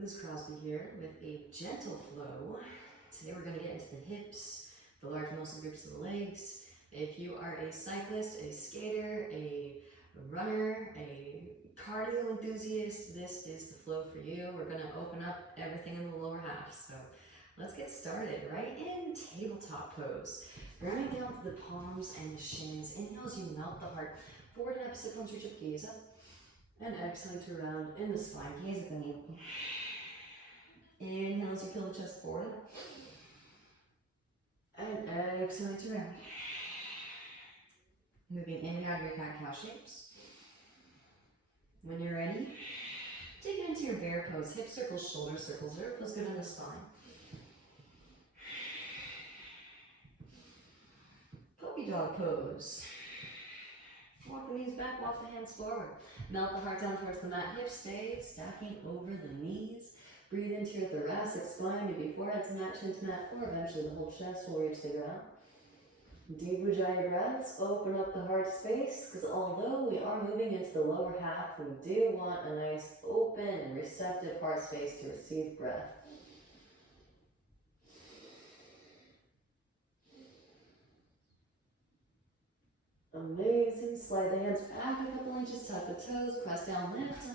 Liz Crosby here with a gentle flow. Today we're going to get into the hips, the large muscle groups of the legs. If you are a cyclist, a skater, a runner, a cardio enthusiast, this is the flow for you. We're going to open up everything in the lower half. So let's get started. Right in tabletop pose. Grounding down to the palms and the shins. Inhale as you melt the heart forward and up, sit bones, reach up, gaze up. And exhale to round in the spine, gaze at the knee. Inhale as you peel the chest forward. And exhale to round. Moving in and out of your cat-cow shapes. When you're ready, take it into your bear pose. Hip circles, shoulder circles. Whatever feels good on the spine. Puppy dog pose. Walk the knees back, walk the hands forward. Melt the heart down towards the mat. Hips stay stacking over the knees. Breathe into your thoracic spine, maybe forehead to mat, chin to mat, or eventually the whole chest will reach the ground. Deep Ujjayi breaths, open up the heart space, because although we are moving into the lower half, we do want a nice open, receptive heart space to receive breath. Amazing. Slide the hands back a couple inches, tuck the toes, press down, lift.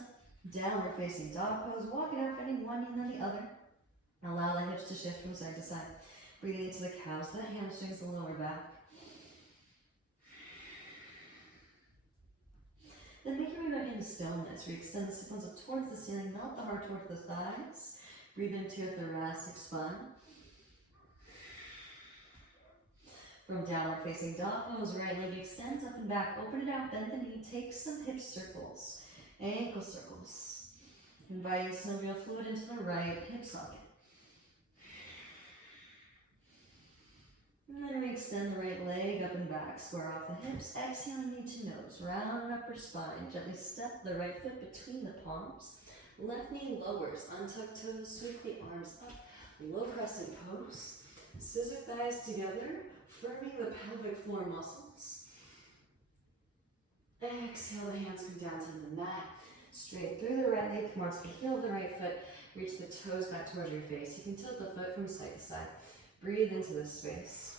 Downward facing dog pose. Walk it up, bending one knee and then the other. Allow the hips to shift from side to side. Breathe into the cows, the hamstrings, the lower back. Then make your way back into stillness. Re-extend the sit bones up towards the ceiling, melt the heart towards the thighs. Breathe into your thoracic spine. From downward facing dog pose, right leg extends up and back. Open it out, bend the knee, take some hip circles. Ankle circles. Inviting synovial fluid into the right hip socket. And then re-extend the right leg up and back. Square off the hips. Exhale, knee to nose. Round upper spine. Gently step the right foot between the palms. Left knee lowers. Untuck toes. Sweep the arms up. Low crescent pose. Scissor thighs together. Firming the pelvic floor muscles. Exhale, the hands come down to the mat. Straight through the right leg, marks the heel of the right foot. Reach the toes back towards your face. You can tilt the foot from side to side. Breathe into this space.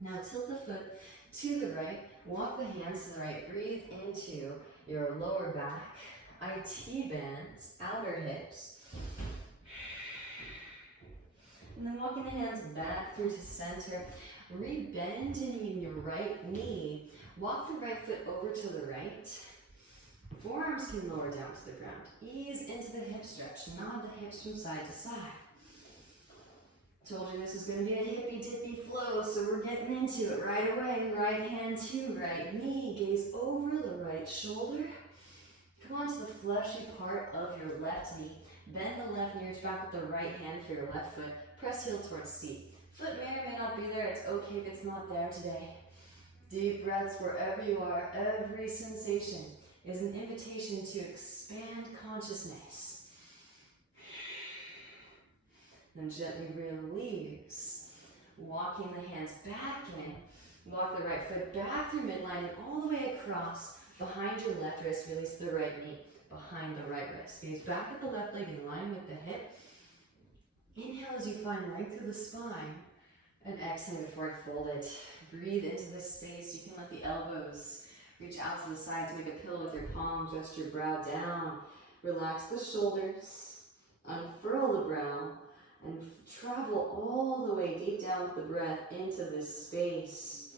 Now tilt the foot to the right. Walk the hands to the right. Breathe into your lower back. IT bands, outer hips. And then walking the hands back through to center. Re-bend in your right knee. Walk the right foot over to the right. Forearms can lower down to the ground. Ease into the hip stretch. Nod the hips from side to side. Told you this is going to be a hippy dippy flow, so we're getting into it right away. Right hand to right knee. Gaze over the right shoulder. Come onto the fleshy part of your left knee. Bend the left knee, reach back with the right hand for your left foot. Press heel towards seat. Foot may or may not be there. It's okay if it's not there today. Deep breaths wherever you are. Every sensation is an invitation to expand consciousness. Then gently release. Walking the hands back in. Walk the right foot back through midline and all the way across behind your left wrist. Release the right knee behind the right wrist. Gaze back at the left leg in line with the hip. Inhale as you find right through the spine. And exhale to forward fold it. Breathe into this space. You can let the elbows reach out to the side to make a pillow with your palms. Rest your brow down. Relax the shoulders. Unfurl the brow. And travel all the way deep down with the breath into this space.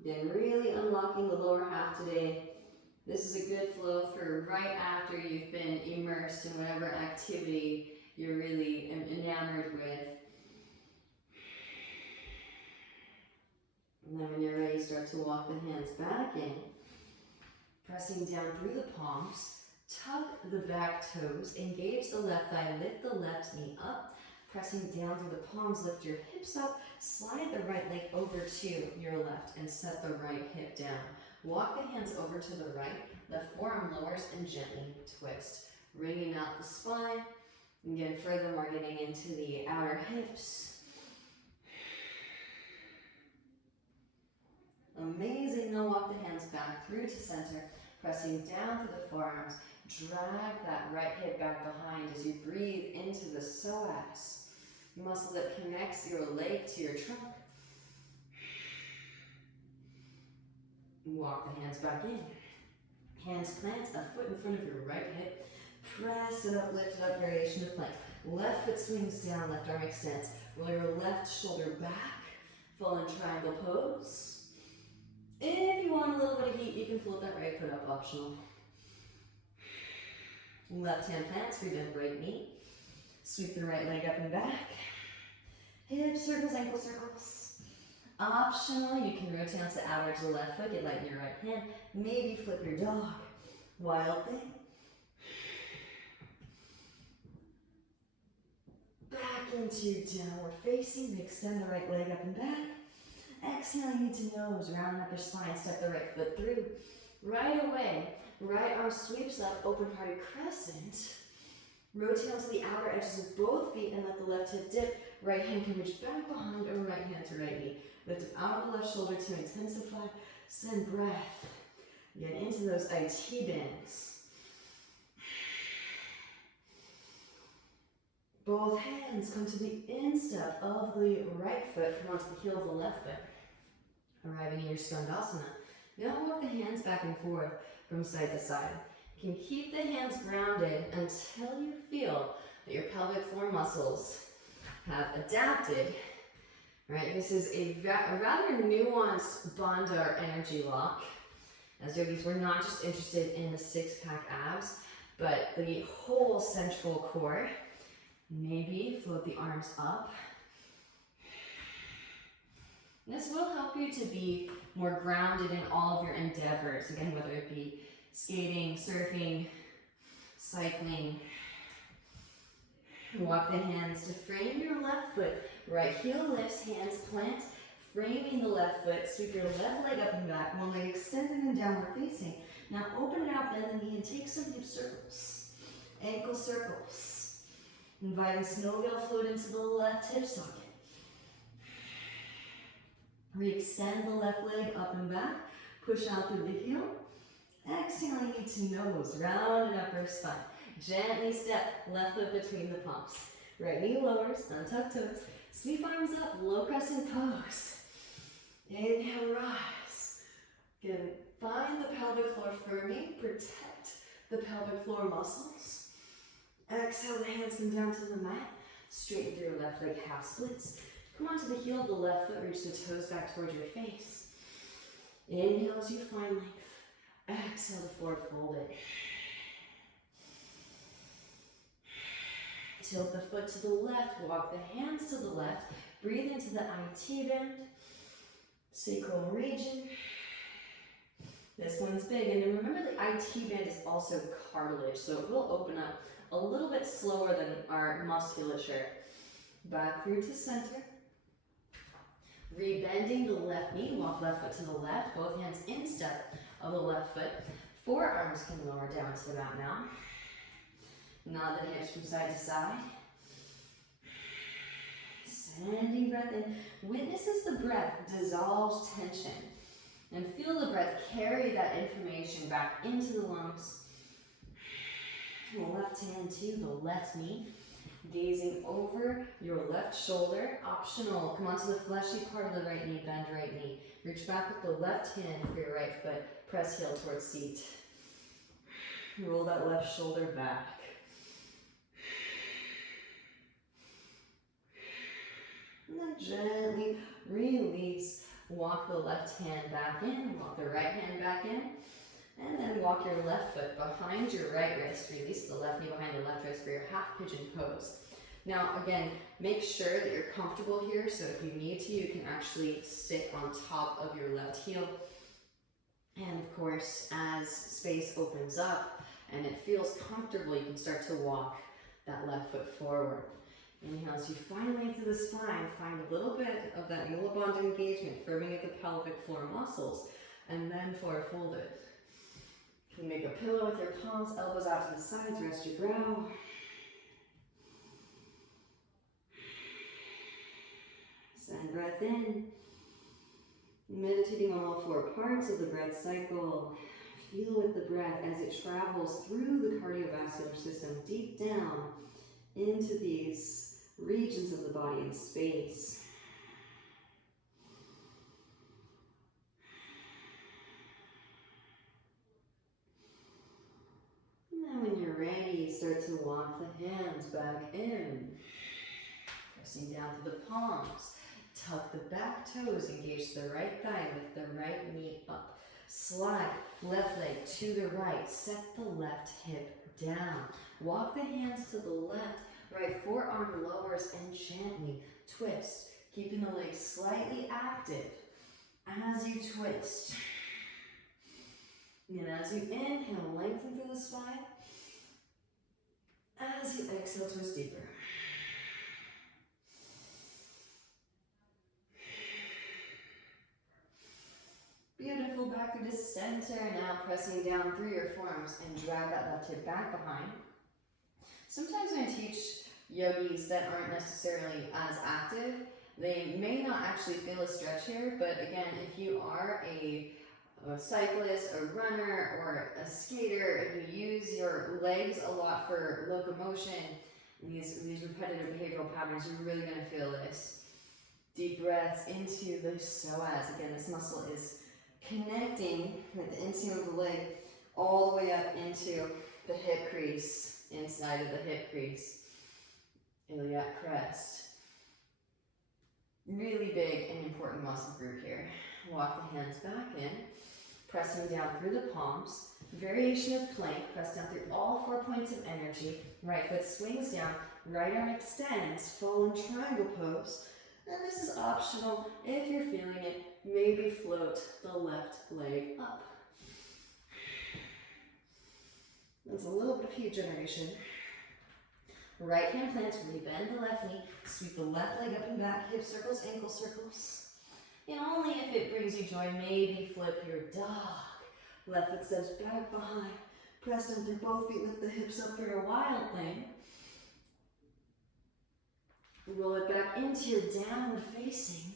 Again, really unlocking the lower half today. This is a good flow for right after you've been immersed in whatever activity you're really enamored with. And then when you're ready, start to walk the hands back in. Pressing down through the palms. Tuck the back toes. Engage the left thigh. Lift the left knee up. Pressing down through the palms. Lift your hips up. Slide the right leg over to your left and set the right hip down. Walk the hands over to the right. Left forearm lowers and gently twist. Wringing out the spine. Again, furthermore, getting into the outer hips. Amazing. Now walk the hands back. back through to center, pressing down through the forearms. Drag that right hip back behind as you breathe into the psoas, muscle that connects your leg to your trunk. Walk the hands back in. Hands plant a foot in front of your right hip. Press it up, lift it up, variation of plank. Left foot swings down, left arm extends. Roll your left shoulder back. Fall in triangle pose. If you want a little bit of heat, you can float that right foot up, optional. Left hand plants, rebend right knee. Sweep the right leg up and back. Hip circles, ankle circles. Optional, you can rotate onto the outer to the left foot, get light in your right hand. Maybe flip your dog. Wild thing. Back into downward facing. Extend the right leg up and back. Exhale, you need to nose, round up your spine, step the right foot through. Right away, right arm sweeps up, open-hearted crescent. Rotate onto the outer edges of both feet and let the left hip dip. Right hand can reach back behind or right hand to right knee. Lift up out of the left shoulder to intensify. Send breath. Get into those IT bends. Both hands come to the instep of the right foot, come onto the heel of the left foot. Arriving in your skandasana. Now walk the hands back and forth from side to side. You can keep the hands grounded until you feel that your pelvic floor muscles have adapted. Right? This is a rather nuanced bandha or energy lock. As yogis, we're not just interested in the six-pack abs, but the whole central core. Maybe float the arms up. This will help you to be more grounded in all of your endeavors. Again, whether it be skating, surfing, cycling. Walk the hands to frame your left foot. Right heel lifts, hands plant, framing the left foot. Sweep your left leg up and back, one leg extended and downward facing. Now open it out, bend the knee, and take some hip circles, ankle circles. Inviting snowville float into the left hip socket. Re-extend the left leg up and back. Push out through the heel. Exhale, you need to nose, round and upper spine. Gently step left foot between the palms. Right knee lowers, untuck toes. Sweep arms up, low crescent pose. Inhale, rise. Again, find the pelvic floor firming. Protect the pelvic floor muscles. Exhale, the hands come down to the mat. Straighten through your left leg, half splits. Come onto the heel of the left foot, reach the toes back towards your face. Inhale as you find length. Exhale to forward fold it. Tilt the foot to the left, walk the hands to the left. Breathe into the IT bend. Sacral region. This one's big, and remember the IT band is also cartilage, so it will open up a little bit slower than our musculature. Back through to center. Rebending the left knee, walk left foot to the left, both hands in step of the left foot. Forearms can lower down to the mat now. Nod the hips from side to side. Sending breath in. Witness as the breath dissolves tension. And feel the breath carry that information back into the lungs. The left hand to the left knee. Gazing over your left shoulder. Optional. Come onto the fleshy part of the right knee. Bend right knee. Reach back with the left hand for your right foot. Press heel towards seat. Roll that left shoulder back. And then gently release. Walk the left hand back in. Walk the right hand back in. And then walk your left foot behind your right wrist. Release the left knee behind the left wrist for your half pigeon pose. Now again, make sure that you're comfortable here, so if you need to, you can actually sit on top of your left heel. And of course, as space opens up and it feels comfortable, you can start to walk that left foot forward. Inhale as you find length of the spine, find a little bit of that mula bandha engagement, firming at the pelvic floor muscles, and then forward fold it. You can make a pillow with your palms, elbows out to the sides, rest your brow. Send breath in. Meditating on all four parts of the breath cycle. Feel with the breath as it travels through the cardiovascular system, deep down into these regions of the body and space. Now when you're ready, start to walk the hands back in. Pressing down to the palms. Tuck the back toes, engage the right thigh, lift the right knee up. Slide left leg to the right, set the left hip down. Walk the hands to the left, right forearm lowers and gently twist, keeping the legs slightly active as you twist. And as you inhale, lengthen through the spine. As you exhale, twist deeper. Beautiful, back through the center. Now pressing down through your forearms and drag that left hip back behind. Sometimes when I teach yogis that aren't necessarily as active, they may not actually feel a stretch here, but again, if you are a cyclist, a runner, or a skater, and you use your legs a lot for locomotion, these repetitive behavioral patterns, you're really going to feel this. Deep breaths into the psoas. Again, this muscle is connecting with the inseam of the leg all the way up into the hip crease, inside of the hip crease, iliac crest. Really big and important muscle group here. Walk the hands back in, pressing down through the palms. Variation of plank, press down through all 4 points of energy. Right foot swings down, right arm extends, full in triangle pose. And this is optional if you're feeling it. Maybe float the left leg up. That's a little bit of heat generation. Right hand plants, rebend the left knee, sweep the left leg up and back, hip circles, ankle circles. And only if it brings you joy, maybe flip your dog. Left foot steps back behind. Press down through both feet, lift the hips up for your wild thing. Roll it back into your downward facing.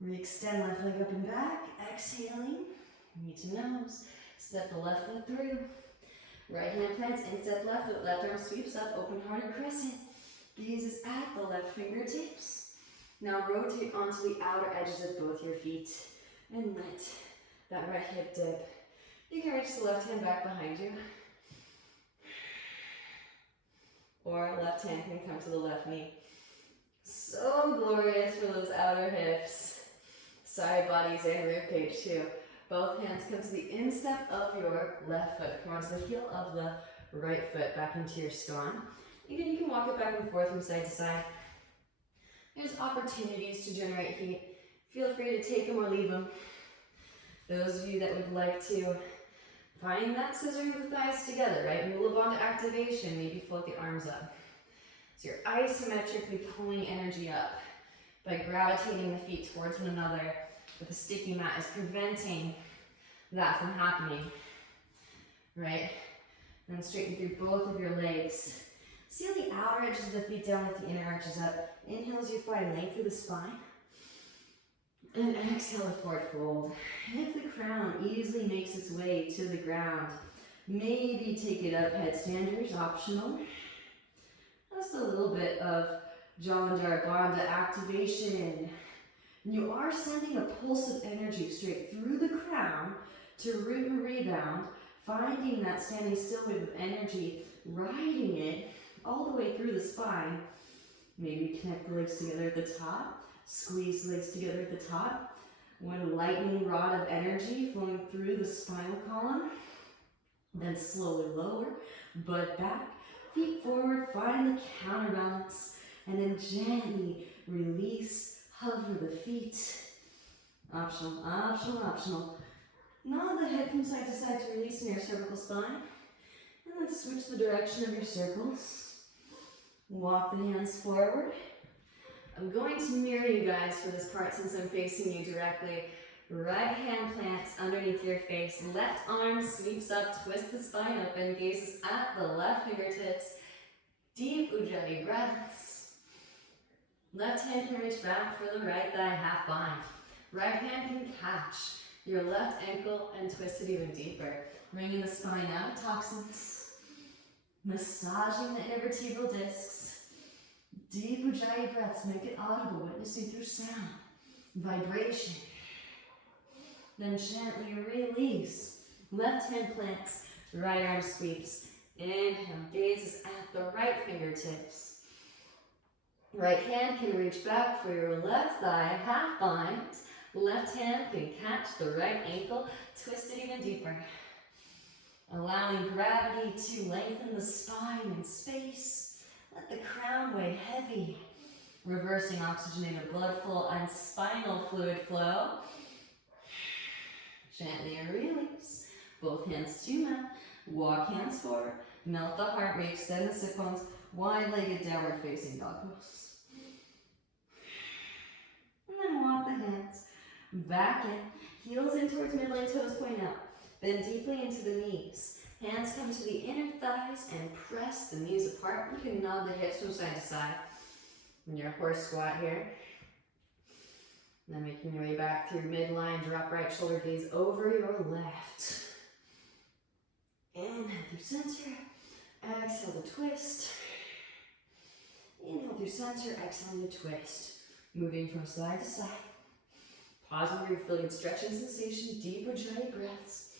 Re-extend left leg up and back. Exhaling, knee to nose. Step the left foot through. Right hand plants, instep left foot. Left arm sweeps up, open hearted crescent. Gaze is at the left fingertips. Now rotate onto the outer edges of both your feet and let that right hip dip. You can reach the left hand back behind you. Or left hand can come to the left knee. So glorious for those outer hips. Side bodies and rib cage too. Both hands come to the instep of your left foot. Come onto the heel of the right foot back into your scone. Again, you can walk it back and forth from side to side. There's opportunities to generate heat. Feel free to take them or leave them. Those of you that would like to find that scissoring the thighs together, right? Mula Bandha activation, maybe float the arms up. So you're isometrically pulling energy up by gravitating the feet towards one another, but the sticky mat is preventing that from happening, right? And then straighten through both of your legs. Seal the outer edges of the feet down with the inner arches up. Inhale as you find length through the spine. And exhale to forward fold. If the crown easily makes its way to the ground, maybe take it up, headstanders, optional. Just a little bit of Jalandhara Bandha activation. You are sending a pulse of energy straight through the crown to root and rebound, finding that standing still wave of energy, riding it all the way through the spine. Maybe connect the legs together at the top. Squeeze the legs together at the top. One lightning rod of energy flowing through the spinal column. Then slowly lower, butt back, feet forward, find the counterbalance, and then gently release, hover the feet. Optional, optional, optional. Nod the head from side to side to release in your cervical spine. And then switch the direction of your circles. Walk the hands forward. I'm going to mirror you guys for this part since I'm facing you directly. Right hand plants underneath your face. Left arm sweeps up, twist the spine open, gazes at the left fingertips. Deep Ujjayi breaths. Left hand can reach back for the right thigh, half bind. Right hand can catch your left ankle and twist it even deeper. Bringing the spine out of toxins. Massaging the intervertebral discs. Deep ujjayi breaths, make it audible, witnessing through sound, vibration. Then gently release. Left hand plants, right arm sweeps. Inhale, gazes at the right fingertips. Right hand can reach back for your left thigh, half bind. Left hand can catch the right ankle, twist it even deeper. Allowing gravity to lengthen the spine and space. Let the crown weigh heavy. Reversing oxygenated blood flow and spinal fluid flow. Gently release. Both hands to mat. Walk hands forward. Melt the heart rate. Extend the sit bones. Wide-legged downward facing dog pose. And then walk the hands back in. Heels in towards midline, toes point out. Bend deeply into the knees. Hands come to the inner thighs and press the knees apart. You can nod the hips from side to side. In your horse squat here. Then making your way back through midline, drop right shoulder gaze over your left. Inhale through center. Exhale to twist. Inhale through center, exhale to twist. Moving from side to side. Pausing where you're feeling stretching sensation, deep ujjayi breaths.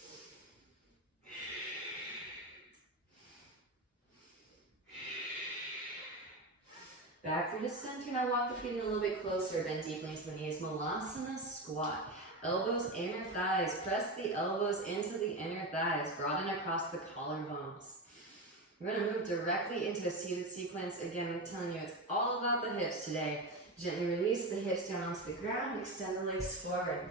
Back through the center, now walk the feet a little bit closer, bend deeply into the knees. Malasana squat. Elbows, inner thighs. Press the elbows into the inner thighs. Broaden across the collarbones. We're going to move directly into a seated sequence. Again, I'm telling you, it's all about the hips today. Gently release the hips down onto the ground. Extend the legs forward.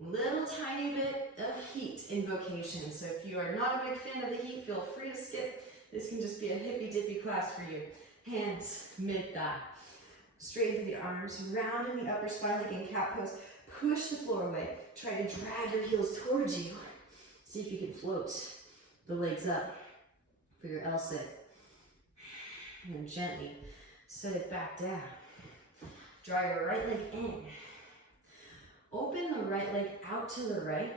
Little tiny bit of heat invocation. So if you are not a big fan of the heat, feel free to skip. This can just be a hippy dippy class for you. Hands mid-thigh. Straighten through the arms. Round in the upper spine like in cat pose. Push the floor away. Try to drag your heels towards you. See if you can float the legs up for your L sit. And then gently set it back down. Draw your right leg in. Open the right leg out to the right.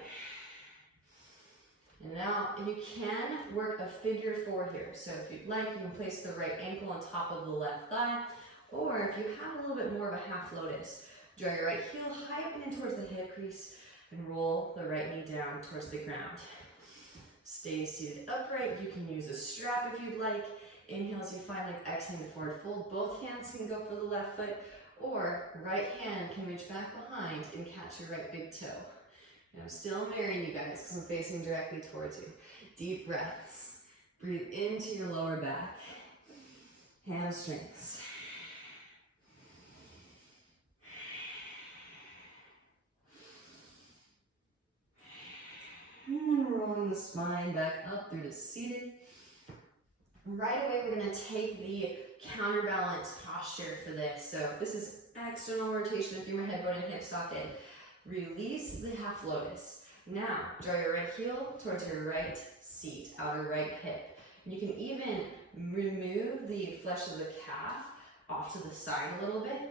And now you can work a figure four here. So if you'd like, you can place the right ankle on top of the left thigh. Or if you have a little bit more of a half lotus, draw your right heel high up and in towards the hip crease and roll the right knee down towards the ground. Stay seated upright. You can use a strap if you'd like. Inhale as you find like exhaling to forward fold. Both hands can go for the left foot, or right hand can reach back behind and catch your right big toe. And I'm still mirroring you guys because I'm facing directly towards you. Deep breaths. Breathe into your lower back. Hamstrings. And then rolling the spine back up through to seated. Right away, we're going to take the counterbalance posture for this. So this is external rotation of femur, head, bone, and hip socket. Release the half lotus. Now, draw your right heel towards your right seat, outer right hip. You can even remove the flesh of the calf off to the side a little bit,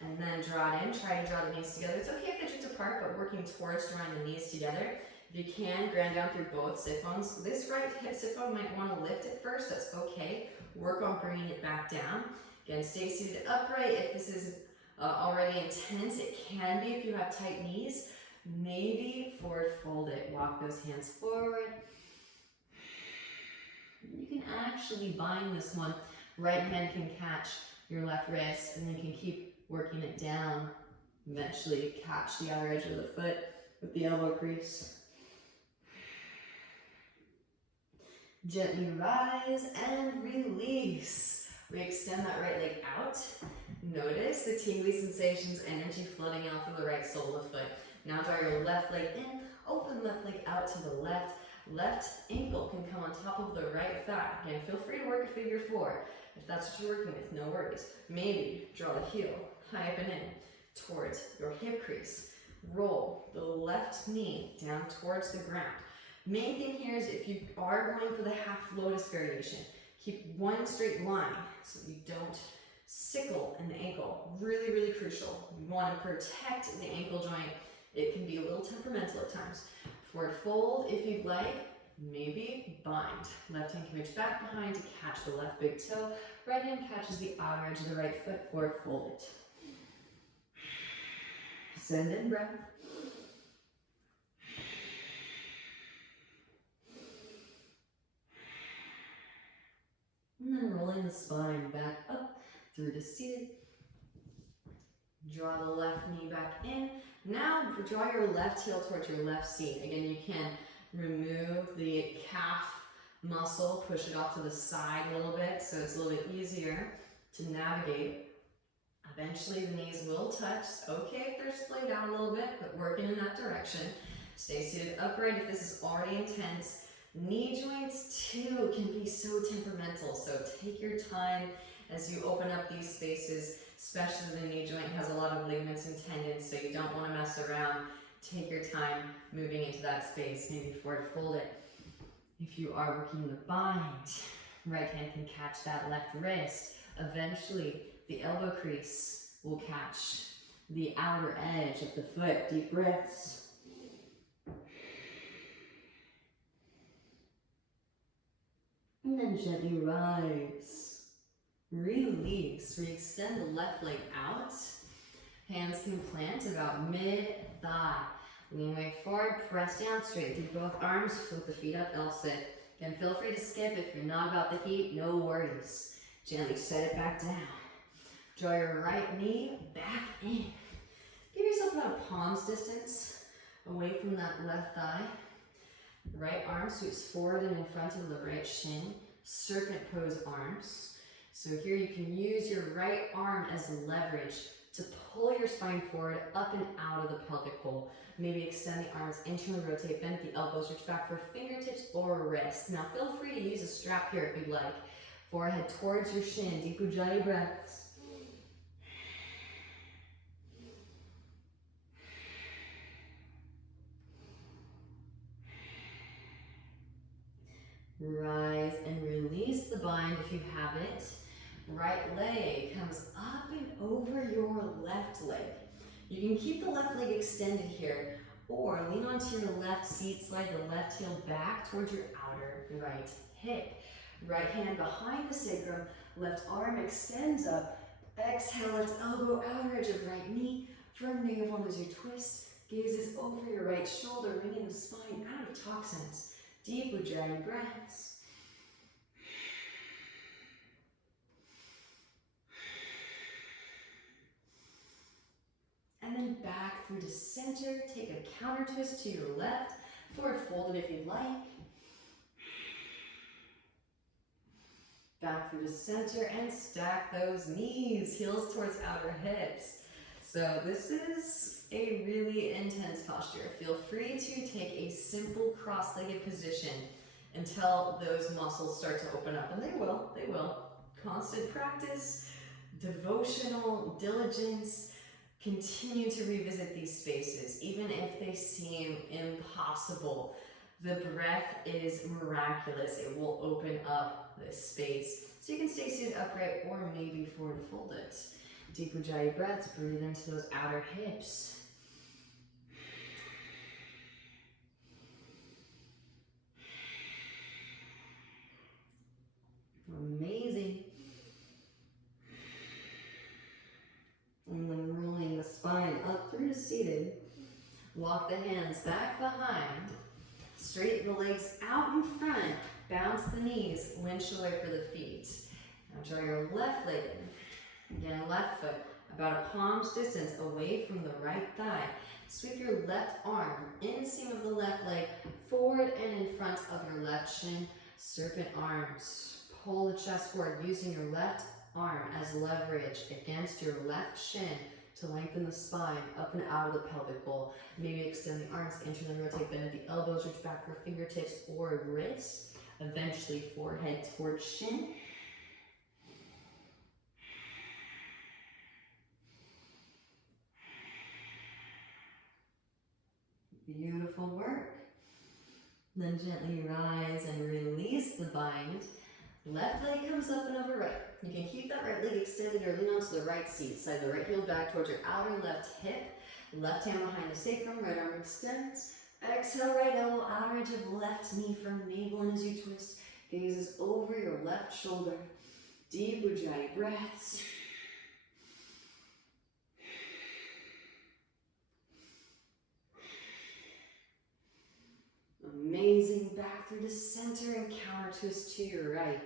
and then draw it in. Try to draw the knees together. It's okay if they're just apart, but working towards drawing the knees together. If you can, ground down through both sit bones. This right hip sit bone might want to lift it first. That's okay. Work on bringing it back down. Again, stay seated upright. If this is already intense, it can be if you have tight knees. Maybe forward fold it. Walk those hands forward. You can actually bind this one. Right hand can catch your left wrist, and then you can keep working it down. Eventually catch the outer edge of the foot with the elbow crease. Gently rise and release. We extend that right leg out. Notice the tingly sensations, energy flooding out of the right sole of the foot. Now draw your left leg in, open left leg out to the left. Left ankle can come on top of the right thigh. Again, feel free to work a figure four. If that's what you're working with, no worries. Maybe draw the heel high up and in towards your hip crease. Roll the left knee down towards the ground. Main thing here is if you are going for the half lotus variation, keep one straight line so you don't Sickle in the ankle, really, really crucial. You want to protect the ankle joint. It can be a little temperamental at times. Forward fold if you'd like, maybe bind. Left hand can reach back behind to catch the left big toe. Right hand catches the outer edge of the right foot, forward fold it. Send in breath. And then rolling the spine back up through to seated. Draw the left knee back in. Now draw your left heel towards your left seat. Again, you can remove the calf muscle, push it off to the side a little bit so it's a little bit easier to navigate. Eventually the knees will touch. It's okay if they're splayed out a little bit, but working in that direction. Stay seated upright if this is already intense. Knee joints too can be so temperamental, so take your time as you open up these spaces, especially the knee joint has a lot of ligaments and tendons, so you don't want to mess around. Take your time moving into that space, maybe forward fold it. If you are working the bind, right hand can catch that left wrist. Eventually, the elbow crease will catch the outer edge of the foot. Deep breaths. And then gently rise. Release. Re-extend the left leg out. Hands can plant about mid-thigh. Lean way forward, press down straight. Do both arms, flip the feet up, L-sit. Again, feel free to skip if you're not about the heat, no worries. Gently set it back down. Draw your right knee back in. Give yourself about a palm's distance away from that left thigh. Right arm sweeps forward and in front of the right shin. Serpent pose arms. So here you can use your right arm as leverage to pull your spine forward, up and out of the pelvic bowl. Maybe extend the arms, internally rotate, bend the elbows, reach back for fingertips or wrist. Now feel free to use a strap here if you'd like. Forehead towards your shin, deep ujjayi breaths. Rise and release the bind if you have it. Right leg comes up and over your left leg. You can keep the left leg extended here, or lean onto your left seat, slide the left heel back towards your outer right hip. Right hand behind the sacrum, left arm extends up. Exhale, left elbow, outer edge of right knee. Firm navel form as you twist. Gazes over your right shoulder, bringing the spine out of toxins. Deep ujjayi breaths. And then back through to center. Take a counter twist to your left. Forward fold it if you'd like. Back through to center and stack those knees. Heels towards outer hips. So this is a really intense posture. Feel free to take a simple cross-legged position until those muscles start to open up. And they will, they will. Constant practice, devotional diligence. Continue to revisit these spaces, even if they seem impossible. The breath is miraculous. It will open up this space. So you can stay seated upright or maybe forward fold it. Deep ujjayi breaths, breathe into those outer hips. Amazing. And then rolling the spine up through to seated. Walk the hands back behind. Straighten the legs out in front. Bounce the knees. Windshield for the feet. Now draw your left leg in. Again, left foot about a palm's distance away from the right thigh. Sweep your left arm inseam of the left leg forward and in front of your left shin. Serpent arms. Pull the chest forward using your left arm as leverage against your left shin to lengthen the spine up and out of the pelvic bowl. Maybe extend the arms, internally rotate, bend at the elbows, reach back for fingertips or wrists. Eventually forehead towards shin. Beautiful work. Then gently rise and release the bind. Left leg comes up and over right. You can keep that right leg extended or lean onto the right seat. Slide the right heel back towards your outer left hip. Left hand behind the sacrum, right arm extends. Exhale, right elbow, outer edge of left knee from navel in as you twist. Gazes over your left shoulder. Deep Ujjayi breaths. Amazing. Back through the center and counter twist to your right.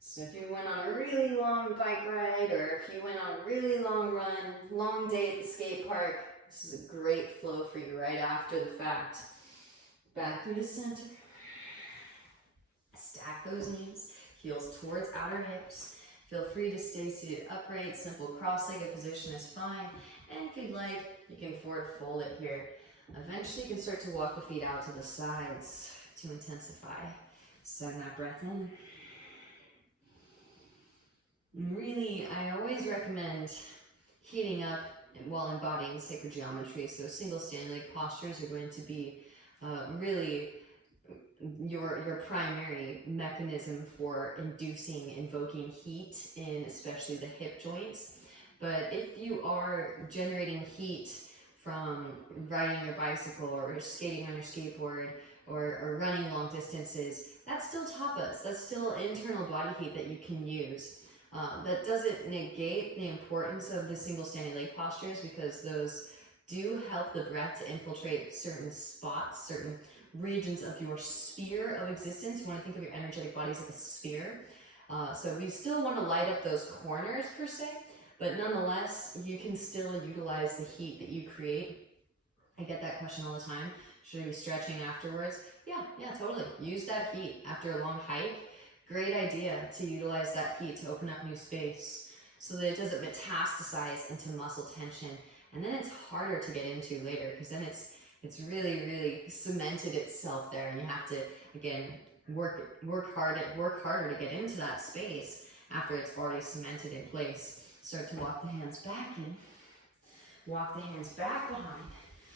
So if you went on a really long bike ride, or if you went on a really long run, long day at the skate park, this is a great flow for you right after the fact. Back through the center. Stack those knees, heels towards outer hips. Feel free to stay seated upright. Simple cross-legged position is fine. And if you'd like, you can forward fold it here. Eventually you can start to walk the feet out to the sides to intensify. Send that breath in. Really, I always recommend heating up while embodying sacred geometry. So single standing leg postures are going to be really your primary mechanism for invoking heat in especially the hip joints. But if you are generating heat from riding your bicycle or skating on your skateboard or running long distances, that's still tapas. That's still internal body heat that you can use. That doesn't negate the importance of the single standing leg postures, because those do help the breath to infiltrate certain spots, certain regions of your sphere of existence. You want to think of your energetic body as like a sphere. So we still want to light up those corners per se, but nonetheless, you can still utilize the heat that you create. I get that question all the time. Should I be stretching afterwards? Yeah, totally. Use that heat after a long hike. Great idea to utilize that heat to open up new space so that it doesn't metastasize into muscle tension. And then it's harder to get into later, because then it's really, really cemented itself there, and you have to, again, work harder to get into that space after it's already cemented in place. Start to walk the hands back in, walk the hands back behind,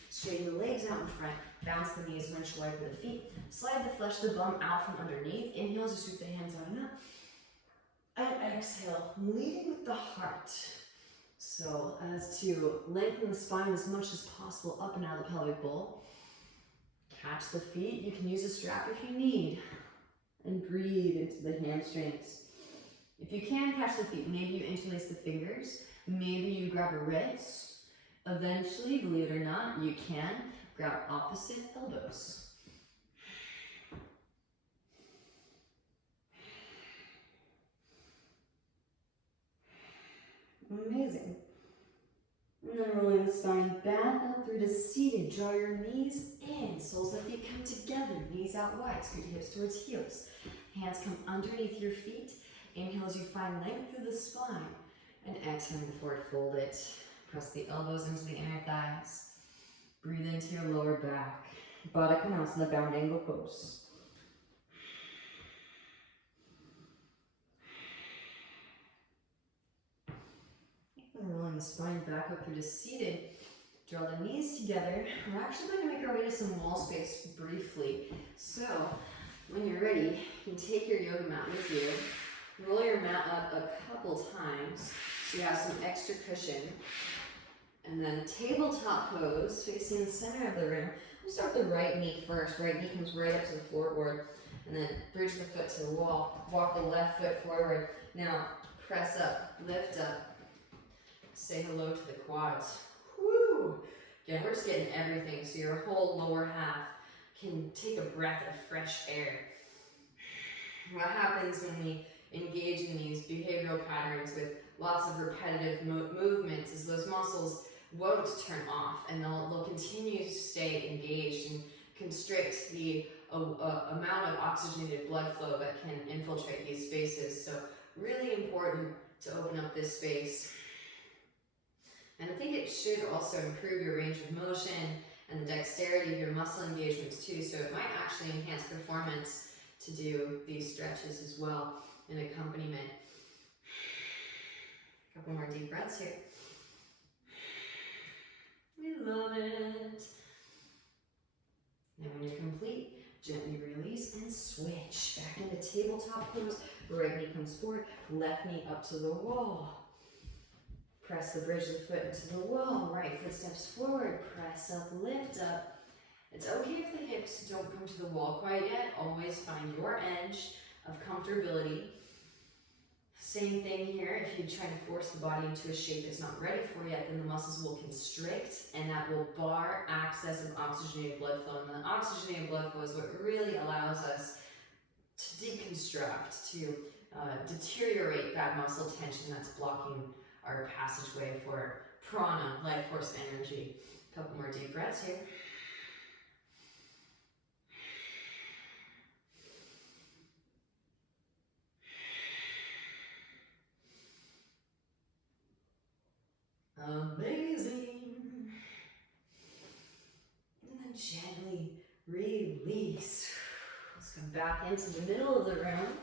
straighten the legs out in front, bounce the knees, windshield wiper the feet, slide the flesh of the bum out from underneath. Inhale as you sweep the hands out and up, and exhale, leading with the heart. So as to lengthen the spine as much as possible up and out of the pelvic bowl. Catch the feet. You can use a strap if you need. And breathe into the hamstrings. If you can catch the feet, maybe you interlace the fingers. Maybe you grab a wrist. Eventually, believe it or not, you can grab opposite elbows. Amazing. And then rolling the spine back up through to seated. Draw your knees in. Soles of the feet come together. Knees out wide. Scoot your hips towards heels. Hands come underneath your feet. Inhale as you find length through the spine. And exhale to forward fold it. Press the elbows into the inner thighs. Breathe into your lower back. Baddha Konasana, bound angle pose. And rolling the spine back up through to seated. Draw the knees together. We're actually going to make our way to some wall space briefly. So, when you're ready, you can take your yoga mat with you. Roll your mat up a couple times so you have some extra cushion. And then tabletop pose, facing the center of the room. We'll start with the right knee first. Right knee comes right up to the floorboard. And then bridge the foot to the wall. Walk the left foot forward. Now, press up, lift up. Say hello to the quads. Woo! Again, we're just getting everything, so your whole lower half can take a breath of fresh air. What happens when we engage in these behavioral patterns with lots of repetitive movements is those muscles won't turn off, and they'll continue to stay engaged and constrict the amount of oxygenated blood flow that can infiltrate these spaces. So really important to open up this space. And I think it should also improve your range of motion and the dexterity of your muscle engagements too, so it might actually enhance performance to do these stretches as well in accompaniment. A couple more deep breaths here. We love it. And when you're complete, Gently release and switch. Back into tabletop pose. Right knee comes forward, left knee up to the wall. Press the bridge of the foot into the wall. Right foot steps forward. Press up, lift up. It's okay if the hips don't come to the wall quite yet. Always find your edge of comfortability. Same thing here. If you try to force the body into a shape it's not ready for yet, then the muscles will constrict, and that will bar access of oxygenated blood flow. And the oxygenated blood flow is what really allows us to deconstruct, to deteriorate that muscle tension that's blocking our passageway for prana, life force energy. A couple more deep breaths here. Amazing. And then gently release. Let's come back into the middle of the room.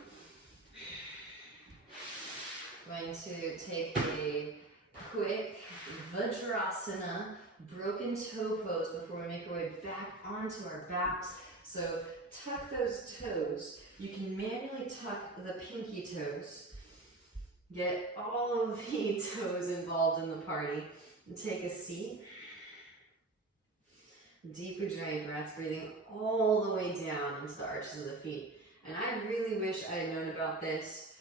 Going to take a quick Vajrasana, broken toe pose before we make our way back onto our backs. So tuck those toes. You can manually tuck the pinky toes. Get all of the toes involved in the party. And take a seat. Deeper dry breaths, breathing all the way down into the arches of the feet. And I really wish I had known about this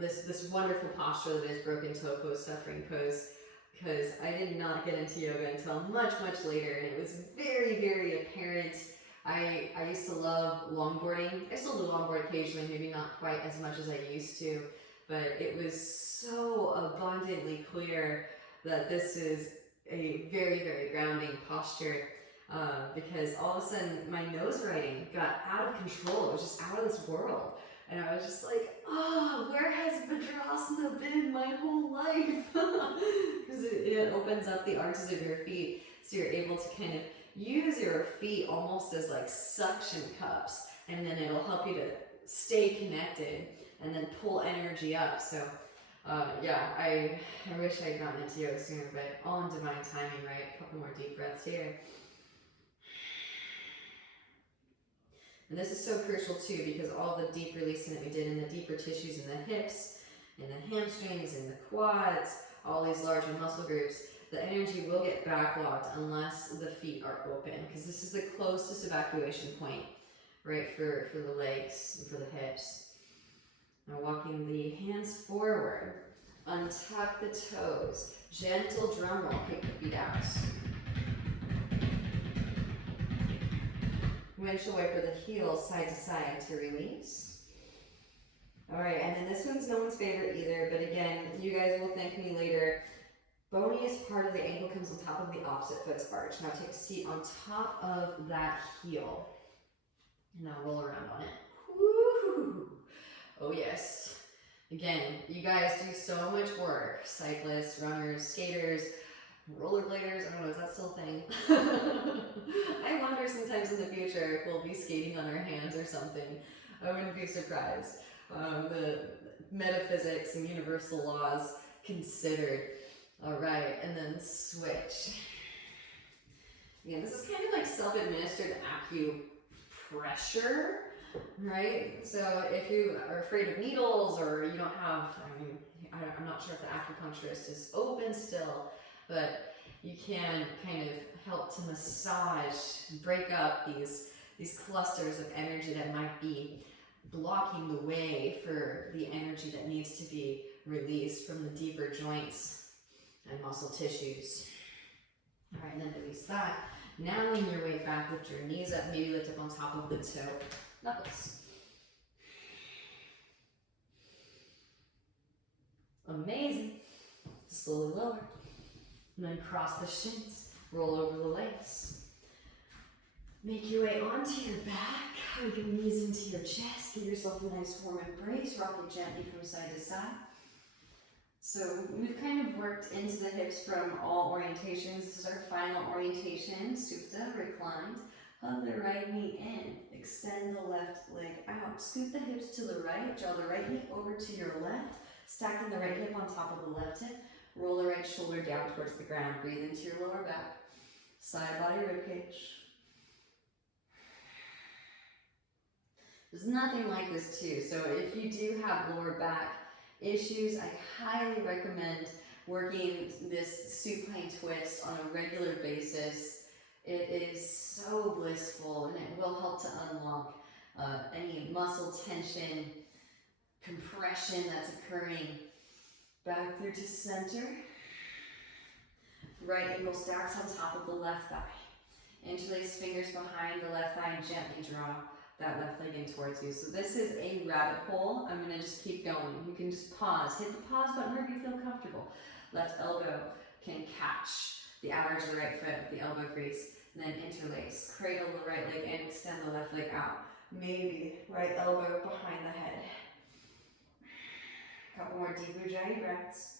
this wonderful posture that is broken toe pose, suffering pose, because I did not get into yoga until much later, and it was very apparent. I used to love longboarding. I still do longboard occasionally, maybe not quite as much as I used to, but it was so abundantly clear that this is a very grounding posture, because all of a sudden my nose writing got out of control. It was just out of this world. And I was just like, oh, where has Vajrasana been my whole life? Because it opens up the arches of your feet, so you're able to kind of use your feet almost as like suction cups, and then it'll help you to stay connected and then pull energy up. So yeah, I wish I'd gotten into yoga sooner, but all in divine timing, right? A couple more deep breaths here. And this is so crucial too, because all the deep releasing that we did in the deeper tissues in the hips, in the hamstrings, in the quads, all these larger muscle groups, the energy will get backlogged unless the feet are open, because this is the closest evacuation point, right, for the legs and for the hips. Now walking the hands forward, untuck the toes, gentle drum roll, kick the feet out. Windshield wiper the heels side to side to release. Alright, and then this one's no one's favorite either, but again, you guys will thank me later. Boniest part of the ankle comes on top of the opposite foot's arch. Now take a seat on top of that heel. And now roll around on it. Woo! Oh yes. Again, you guys do so much work. Cyclists, runners, skaters, rollerbladers, I don't know, is that still a thing? I wonder sometimes in the future if we'll be skating on our hands or something. I wouldn't be surprised. The metaphysics and universal laws considered. Alright, and then switch. Again, this is kind of like self-administered acupressure, right? So if you are afraid of needles, or you don't have, I'm not sure if the acupuncturist is open still, but you can kind of help to massage, break up these clusters of energy that might be blocking the way for the energy that needs to be released from the deeper joints and muscle tissues. All right, and then release that. Now lean your weight back, lift your knees up, maybe lift up on top of the toe knuckles. Amazing. Slowly lower. And then cross the shins, roll over the legs. Make your way onto your back, hug your knees into your chest, give yourself a nice warm embrace, rock it gently from side to side. So we've kind of worked into the hips from all orientations. This is our final orientation, Supta, reclined. Hug the right knee in, extend the left leg out. Scoot the hips to the right, draw the right knee over to your left, stacking the right hip on top of the left hip. Roll the right shoulder down towards the ground. Breathe into your lower back. Side body ribcage. There's nothing like this too. So if you do have lower back issues, I highly recommend working this supine twist on a regular basis. It is so blissful and it will help to unlock any muscle tension, compression that's occurring. Back through to center. Right ankle stacks on top of the left thigh. Interlace fingers behind the left thigh and gently draw that left leg in towards you. So this is a rabbit hole. I'm going to just keep going. You can just pause. Hit the pause button wherever you feel comfortable. Left elbow can catch the outer edge of the right foot with the elbow crease. And then interlace. Cradle the right leg and extend the left leg out. Maybe right elbow behind the head. Couple more deep ujjayi breaths.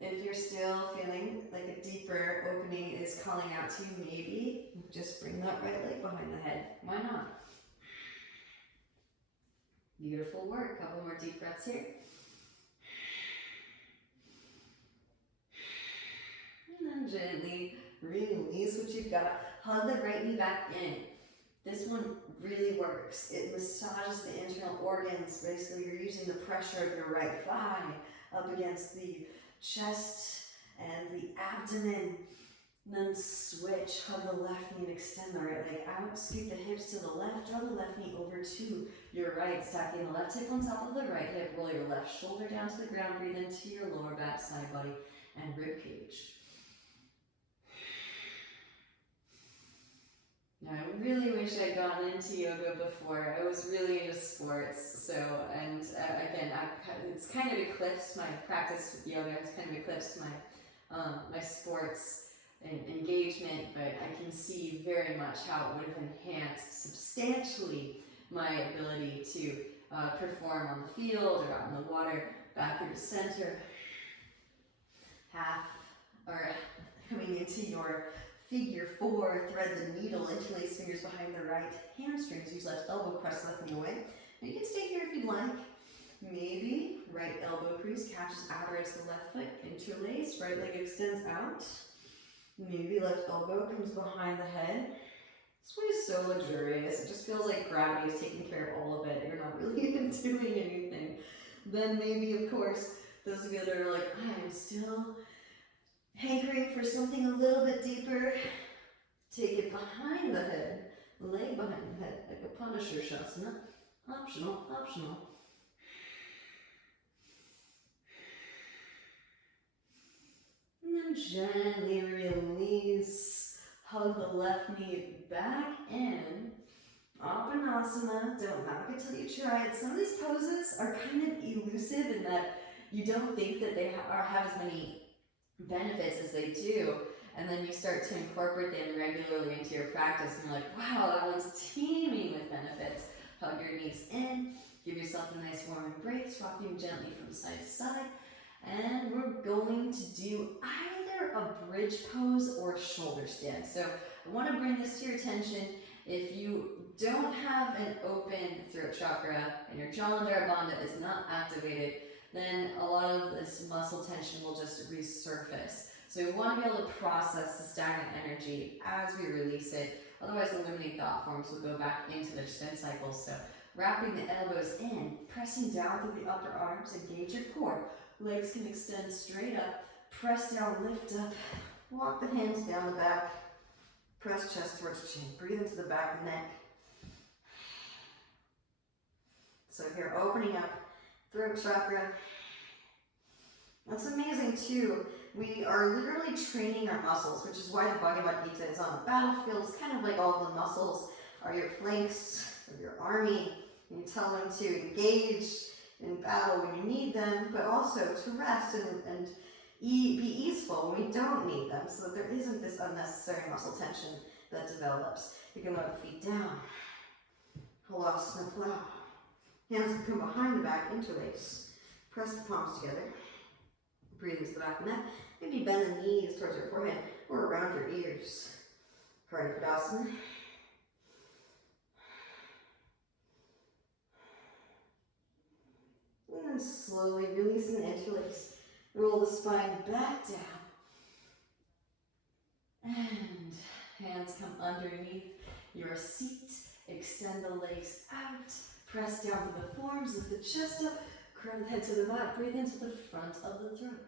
If you're still feeling like a deeper opening is calling out to you, maybe just bring that right leg behind the head. Why not? Beautiful work. Couple more deep breaths here. And then gently release what you've got. Hug the right knee back in. This one really works. It massages the internal organs. Basically, you're using the pressure of your right thigh up against the chest and the abdomen. And then switch. Hug the left knee and extend the right leg out. Scoop the hips to the left. Draw the left knee over to your right. Stacking the left hip on top of the right hip. Roll your left shoulder down to the ground. Breathe into your lower back, side body, and rib cage. Now, I really wish I'd gotten into yoga before. I was really into sports, so, and again, it's kind of eclipsed my practice with yoga. It's kind of eclipsed my my sports and engagement, but I can see very much how it would have enhanced substantially my ability to perform on the field or out in the water. Back through the center, half, or coming into your figure 4, thread the needle, interlace fingers behind the right hamstrings, use left elbow, press left knee away. Now you can stay here if you'd like. Maybe right elbow crease catches outer edge of the left foot, interlace, right leg extends out. Maybe left elbow comes behind the head. This one is so luxurious. It just feels like gravity is taking care of all of it. You're not really even doing anything. Then maybe, of course, those of you that are like, I'm still hankering for something a little bit deeper, take it behind the head, leg behind the head, like a Punisher Shasana. Optional, optional. And then gently release. Hug the left knee back in. Apanasana. Don't knock it till you try it. Some of these poses are kind of elusive in that you don't think that they have as many benefits as they do, and then you start to incorporate them regularly into your practice and you're like, wow, that one's teeming with benefits. Hug your knees in, give yourself a nice warm embrace, rocking gently from side to side, and we're going to do either a bridge pose or a shoulder stand. So I want to bring this to your attention. If you don't have an open throat chakra and your Jalandhara Bandha is not activated, then a lot of this muscle tension will just resurface. So we want to be able to process the stagnant energy as we release it. Otherwise, the limiting thought forms will go back into their spin cycles. So wrapping the elbows in, pressing down through the upper arms, engage your core. Legs can extend straight up, press down, lift up, walk the hands down the back, press chest towards chin, breathe into the back of the neck. So here, opening up throat chakra. That's amazing too. We are literally training our muscles, which is why the Bhagavad Gita is on the battlefield. It's kind of like all the muscles are your flanks of your army. You tell them to engage in battle when you need them, but also to rest and be easeful when we don't need them, so that there isn't this unnecessary muscle tension that develops. You can let the feet down. Halasana plow. Hands can come behind the back, interlace. Press the palms together. Breathe into the back of the neck. Maybe bend the knees towards your forehead or around your ears. Pradipradasana. And then slowly release and interlace. Roll the spine back down. And hands come underneath your seat. Extend the legs out. Press down to the forearms, lift the chest up. Curl the head to the back. Breathe into the front of the throat.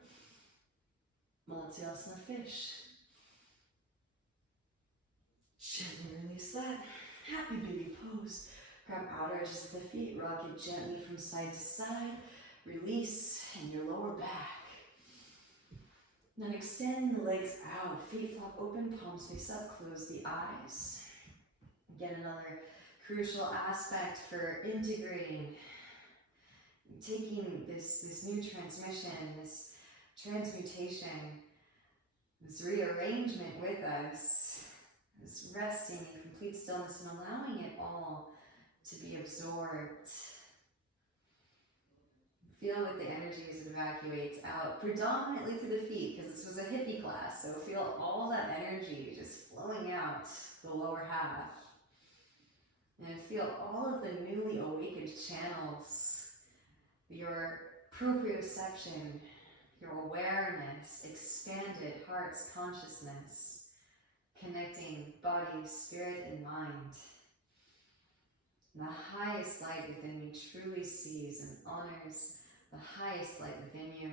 Matsyasana fish. Gently release that. Happy baby pose. Grab outer edges of the feet. Rock it gently from side to side. Release in your lower back. Then extend the legs out. Feet flop open, palms face up. Close the eyes. Again, another crucial aspect for integrating, taking this new transmission, this transmutation, this rearrangement with us, this resting in complete stillness and allowing it all to be absorbed. Feel what the energy as it evacuates out, predominantly through the feet, because this was a hippie class, so feel all that energy just flowing out the lower half. And feel all of the newly awakened channels, your proprioception, your awareness, expanded heart's consciousness, connecting body, spirit, and mind. The highest light within me truly sees and honors the highest light within you.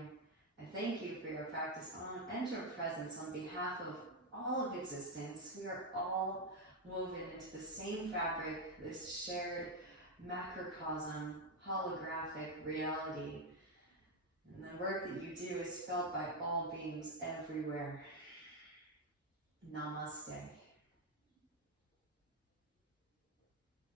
I thank you for your practice on and your presence on behalf of all of existence. We are all woven into the same fabric, this shared macrocosm, holographic reality. And the work that you do is felt by all beings everywhere. Namaste.